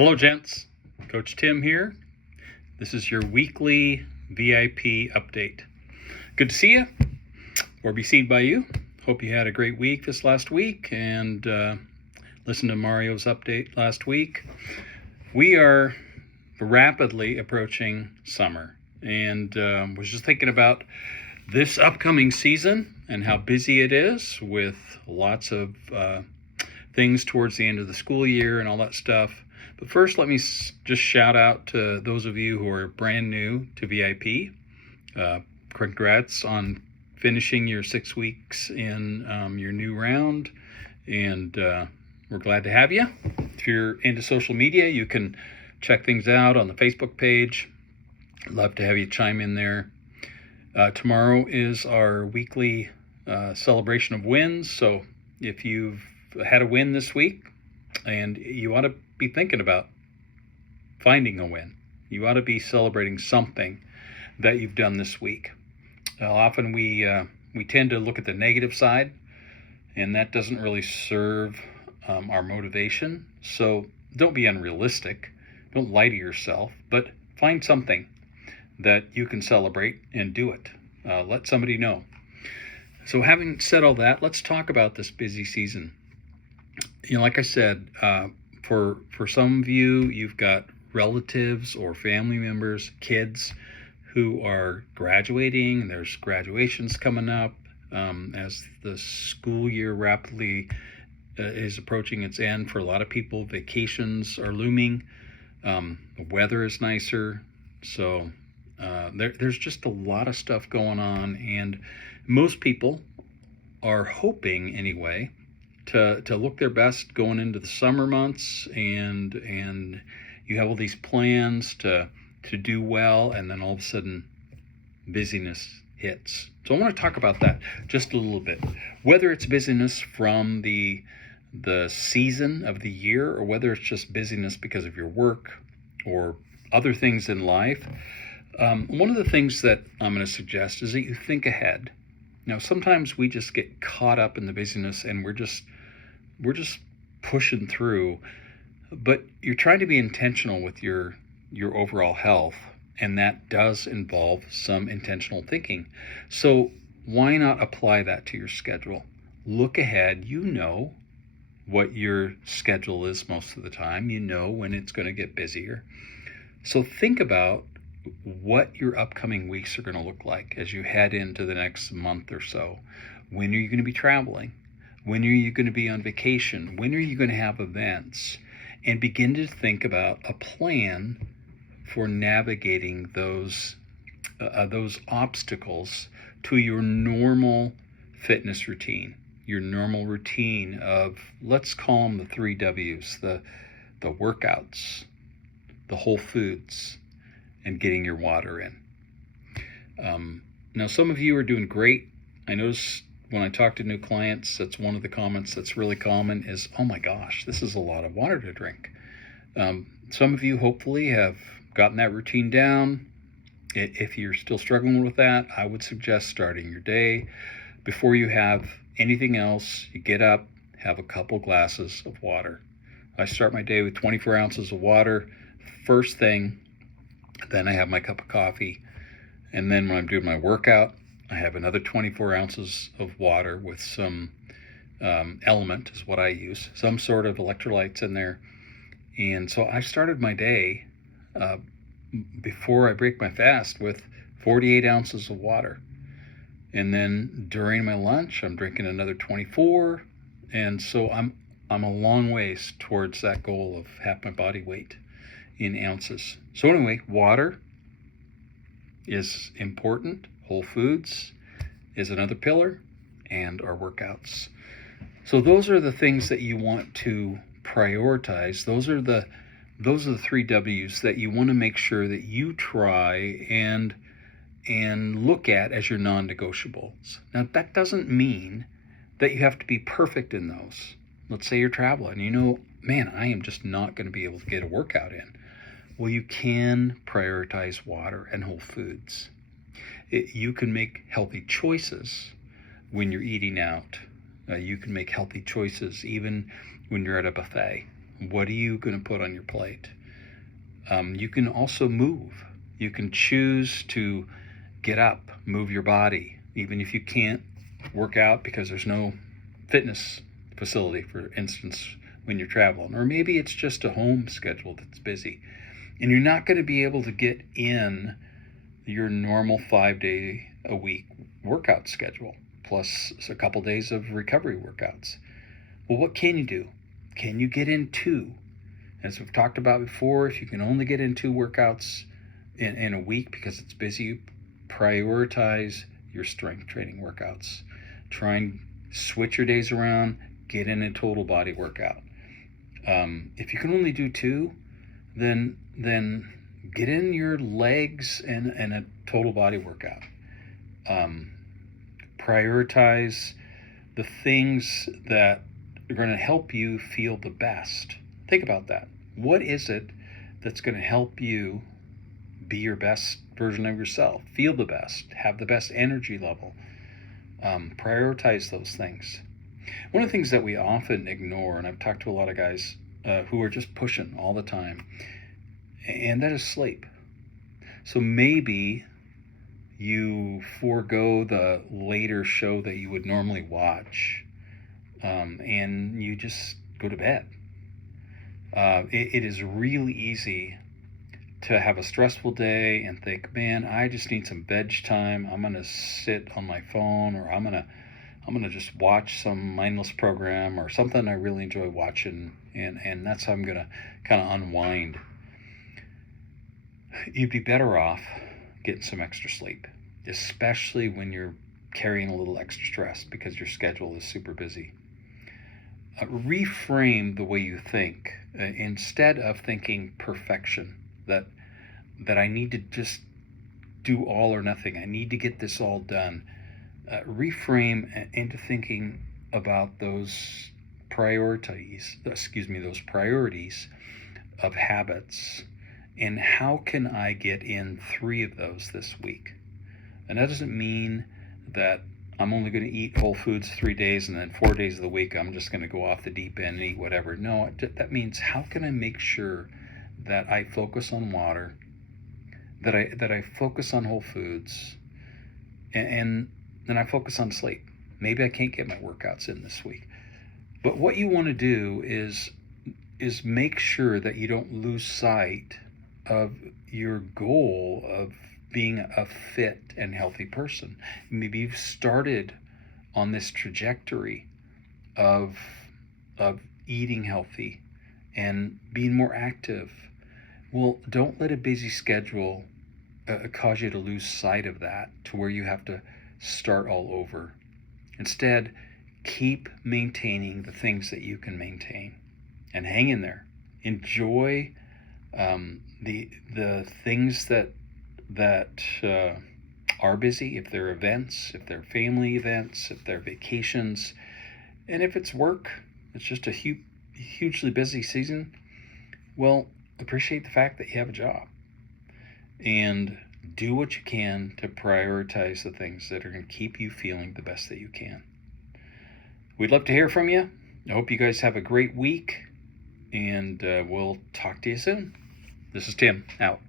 Hello, gents. Coach Tim here. This is your weekly VIP update. Good to see you or be seen by you. Hope you had a great week this last week and listened to Mario's update last week. We are rapidly approaching summer and was just thinking about this upcoming season and how busy it is with lots of things towards the end of the school year and all that stuff. But first, let me just shout out to those of you who are brand new to VIP. Congrats on finishing your 6 weeks in your new round, and we're glad to have you. If you're into social media, you can check things out on the Facebook page. Love to have you chime in there. Tomorrow is our weekly celebration of wins, so if you've had a win this week, and you ought to be thinking about finding a win. You ought to be celebrating something that you've done this week. Often we tend to look at the negative side, and that doesn't really serve our motivation. So don't be unrealistic. Don't lie to yourself, but find something that you can celebrate and do it. Let somebody know. So having said all that, let's talk about this busy season. Like I said, for some of you, you've got relatives or family members, kids who are graduating. There's graduations coming up as the school year rapidly is approaching its end. For a lot of people, vacations are looming. The weather is nicer. So there's just a lot of stuff going on. And most people are hoping, anyway, to look their best going into the summer months, and you have all these plans to do well, and then all of a sudden busyness hits. So I want to talk about that just a little bit. Whether it's busyness from the season of the year, or whether it's just busyness because of your work or other things in life, one of the things that I'm going to suggest is that you think ahead. Now, sometimes we just get caught up in the busyness and we're just pushing through, but you're trying to be intentional with your overall health, and that does involve some intentional thinking. So why not apply that to your schedule? Look ahead. You know what your schedule is most of the time. You know when it's going to get busier. So think about what your upcoming weeks are going to look like as you head into the next month or so. When are you going to be traveling? When are you going to be on vacation? When are you going to have events? And begin to think about a plan for navigating those obstacles to your normal fitness routine, your normal routine of, let's call them the 3 W's, the workouts, the whole foods, and getting your water in. Now, some of you are doing great. I notice when I talk to new clients, that's one of the comments that's really common is, oh my gosh, this is a lot of water to drink. Some of you hopefully have gotten that routine down. If you're still struggling with that, I would suggest starting your day. Before you have anything else, you get up, have a couple glasses of water. I start my day with 24 ounces of water first thing, then I have my cup of coffee, and then when I'm doing my workout, I have another 24 ounces of water with some element is what I use, some sort of electrolytes in there. And so I started my day before I break my fast with 48 ounces of water. And then during my lunch, I'm drinking another 24. And so I'm a long ways towards that goal of half my body weight in ounces. So anyway, water is important. Whole foods is another pillar, and our workouts. So those are the things that you want to prioritize. Those are the 3 W's that you want to make sure that you try and look at as your non-negotiables. Now, that doesn't mean that you have to be perfect in those. Let's say you're traveling, man, I am just not going to be able to get a workout in. Well, you can prioritize water and whole foods. You can make healthy choices when you're eating out. You can make healthy choices even when you're at a buffet. What are you going to put on your plate? You can also move. You can choose to get up, move your body, even if you can't work out because there's no fitness facility, for instance, when you're traveling. Or maybe it's just a home schedule that's busy. And you're not going to be able to get in your normal 5-day-a-week workout schedule, plus a couple days of recovery workouts. Well, what can you do? Can you get in 2? As we've talked about before, if you can only get in 2 workouts in a week because it's busy, prioritize your strength training workouts. Try and switch your days around, get in a total body workout. If you can only do 2, then get in your legs and a total body workout. Prioritize the things that are going to help you feel the best. Think about that. What is it that's going to help you be your best version of yourself, feel the best, have the best energy level? Prioritize those things. One of the things that we often ignore, and I've talked to a lot of guys who are just pushing all the time, and that is sleep. So maybe you forego the later show that you would normally watch, and you just go to bed. It is really easy to have a stressful day and think, man, I just need some veg time. I'm gonna sit on my phone, or I'm gonna just watch some mindless program or something I really enjoy watching, and that's how I'm gonna kind of unwind. You'd be better off getting some extra sleep, especially when you're carrying a little extra stress because your schedule is super busy. Reframe the way you think. Instead of thinking perfection, that I need to just do all or nothing, I need to get this all done. Reframe into thinking about those priorities of habits, and how can I get in 3 of those this week? And that doesn't mean that I'm only going to eat whole foods 3 days and then 4 days of the week I'm just going to go off the deep end and eat whatever. No, that means how can I make sure that I focus on water, that I focus on whole foods, and then I focus on sleep. Maybe I can't get my workouts in this week. But what you want to do is make sure that you don't lose sight of your goal of being a fit and healthy person. Maybe you've started on this trajectory of eating healthy and being more active. Well, don't let a busy schedule cause you to lose sight of that to where you have to start all over. Instead, keep maintaining the things that you can maintain and hang in there. Enjoy the things that are busy, if they're events, if they're family events, if they're vacations, and if it's work, it's just a hugely busy season. Well, appreciate the fact that you have a job, and do what you can to prioritize the things that are going to keep you feeling the best that you can. We'd love to hear from you. I hope you guys have a great week, and we'll talk to you soon. This is Tim, out.